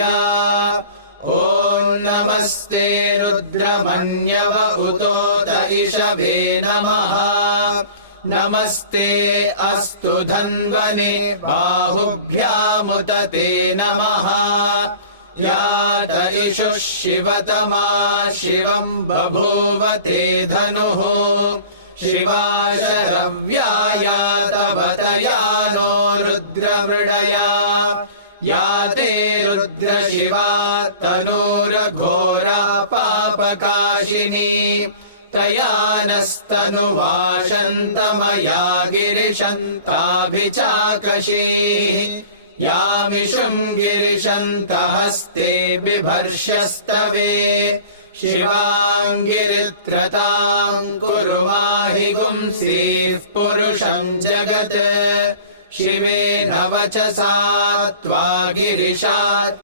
ॐ नमस्ते रुद्रमन्यव उतोत इषवे नमः नमस्ते अस्तु धन्वने बाहुभ्यामुत ते नमः यात इषुः शिवतमा शिवम् बभूव ते धनुः शिवा शरव्यायातवतया नो रुद्रमृडया या ते रुद्रशिवा तनूरघोरा पापकाशिनी तया नस्तनुवाशन्तमया गिरिशन्ताभिचाकशीः यामिषुम् गिरिशन्तहस्ते बिभर्ष्यस्तवे शिवाङ्गिरित्रताम् कुरु माहि गुंसीः पुरुषम् जगत् शिवेन वचसा त्वा गिरिशात्